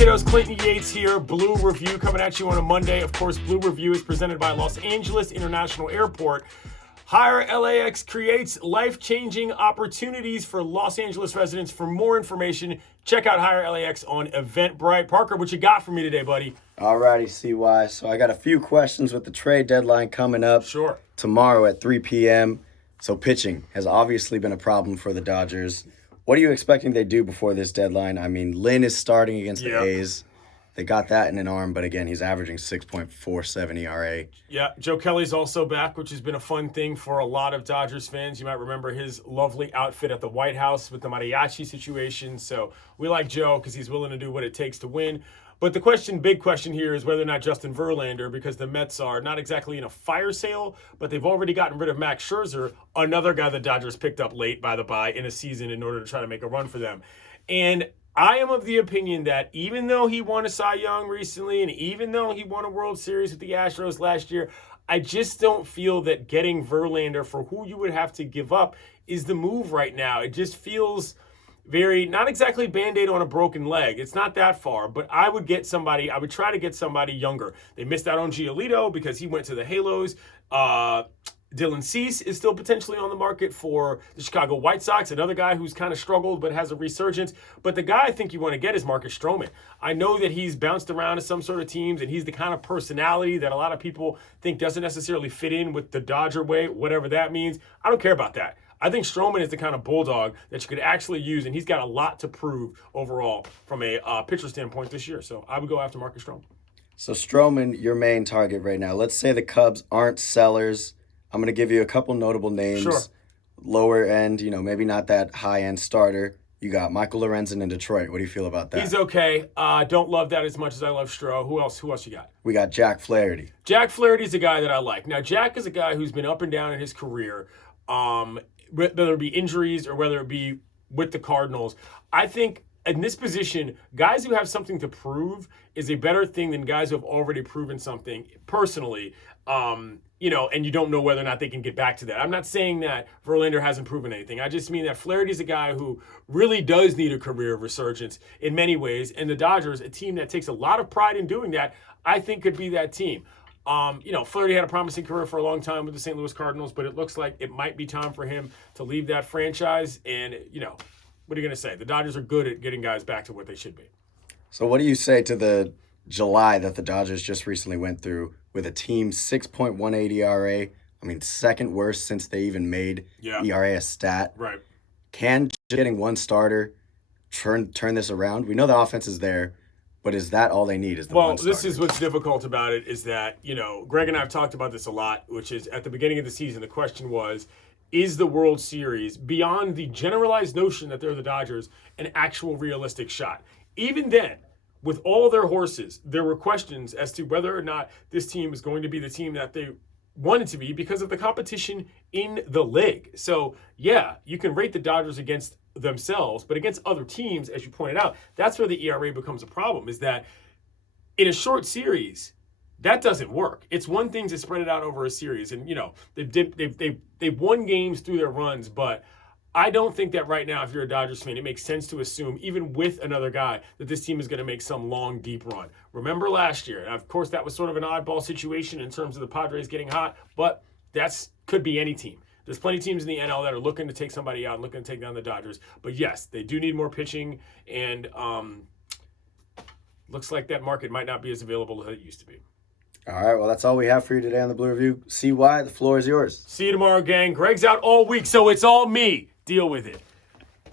kiddos? Clayton Yates here. Blue Review coming at you on a Monday. Of course, Blue Review is presented by Los Angeles International Airport. Hire LAX creates life-changing opportunities for Los Angeles residents. For more information, check out Hire LAX on Eventbrite. Parker, what you got for me today, buddy? Alrighty, CY. So I got a few questions with the trade deadline coming up tomorrow at 3 p.m. So pitching has obviously been a problem for the Dodgers. What are you expecting they do before this deadline? I mean, Lynn is starting against the A's. They got that in an arm, but again, he's averaging 6.47 ERA. Yeah, Joe Kelly's also back, which has been a fun thing for a lot of Dodgers fans. You might remember his lovely outfit at the White House with the mariachi situation. So we like Joe because he's willing to do what it takes to win. But the big question here is whether or not Justin Verlander, because the Mets are not exactly in a fire sale, but they've already gotten rid of Max Scherzer, another guy the Dodgers picked up late, by the by, in a season in order to try to make a run for them. And I am of the opinion that even though he won a Cy Young recently, and even though he won a World Series with the Astros last year, I just don't feel that getting Verlander for who you would have to give up is the move right now. It just feels very, not exactly Band-Aid on a broken leg. It's not that far, but I would try to get somebody younger. They missed out on Giolito because he went to the Halos. Dylan Cease is still potentially on the market for the Chicago White Sox, another guy who's kind of struggled but has a resurgence. But the guy I think you want to get is Marcus Stroman. I know that he's bounced around to some sort of teams, and he's the kind of personality that a lot of people think doesn't necessarily fit in with the Dodger way, whatever that means. I don't care about that. I think Stroman is the kind of bulldog that you could actually use, and he's got a lot to prove overall from a pitcher standpoint this year. So I would go after Marcus Stroman. So Stroman, your main target right now. Let's say the Cubs aren't sellers. I'm going to give you a couple notable names. Sure. Lower end, maybe not that high-end starter. You got Michael Lorenzen in Detroit. What do you feel about that? He's okay. Don't love that as much as I love Stroh. Who else you got? We got Jack Flaherty. Jack Flaherty's a guy that I like. Now, Jack is a guy who's been up and down in his career, whether it be injuries or whether it be with the Cardinals. I think in this position, guys who have something to prove is a better thing than guys who have already proven something personally. And you don't know whether or not they can get back to that. I'm not saying that Verlander hasn't proven anything. I just mean that Flaherty's a guy who really does need a career of resurgence in many ways. And the Dodgers, a team that takes a lot of pride in doing that, I think could be that team. Flaherty had a promising career for a long time with the St. Louis Cardinals, but it looks like it might be time for him to leave that franchise. And, what are you going to say? The Dodgers are good at getting guys back to what they should be. So what do you say to the July that the Dodgers just recently went through with a team 6.18 ERA? I mean, second worst since they even made ERA a stat. Right. Can getting one starter turn this around? We know the offense is there, but is that all they need? This is what's difficult about it is that, Greg and I have talked about this a lot, which is at the beginning of the season, the question was, is the World Series, beyond the generalized notion that they're the Dodgers, an actual realistic shot? Even then, with all their horses, there were questions as to whether or not this team is going to be the team that they wanted to be because of the competition in the league. So, yeah, you can rate the Dodgers against themselves, but against other teams, as you pointed out, that's where the ERA becomes a problem, is that in a short series, that doesn't work. It's one thing to spread it out over a series, and they've won games through their runs, but I don't think that right now, if you're a Dodgers fan, it makes sense to assume, even with another guy, that this team is going to make some long, deep run. Remember last year, and of course, that was sort of an oddball situation in terms of the Padres getting hot, but could be any team. There's plenty of teams in the NL that are looking to take somebody out and looking to take down the Dodgers. But yes, they do need more pitching, and looks like that market might not be as available as it used to be. All right, well, that's all we have for you today on the Blue Review. CY, the floor is yours. See you tomorrow, gang. Greg's out all week, so it's all me. Deal with it.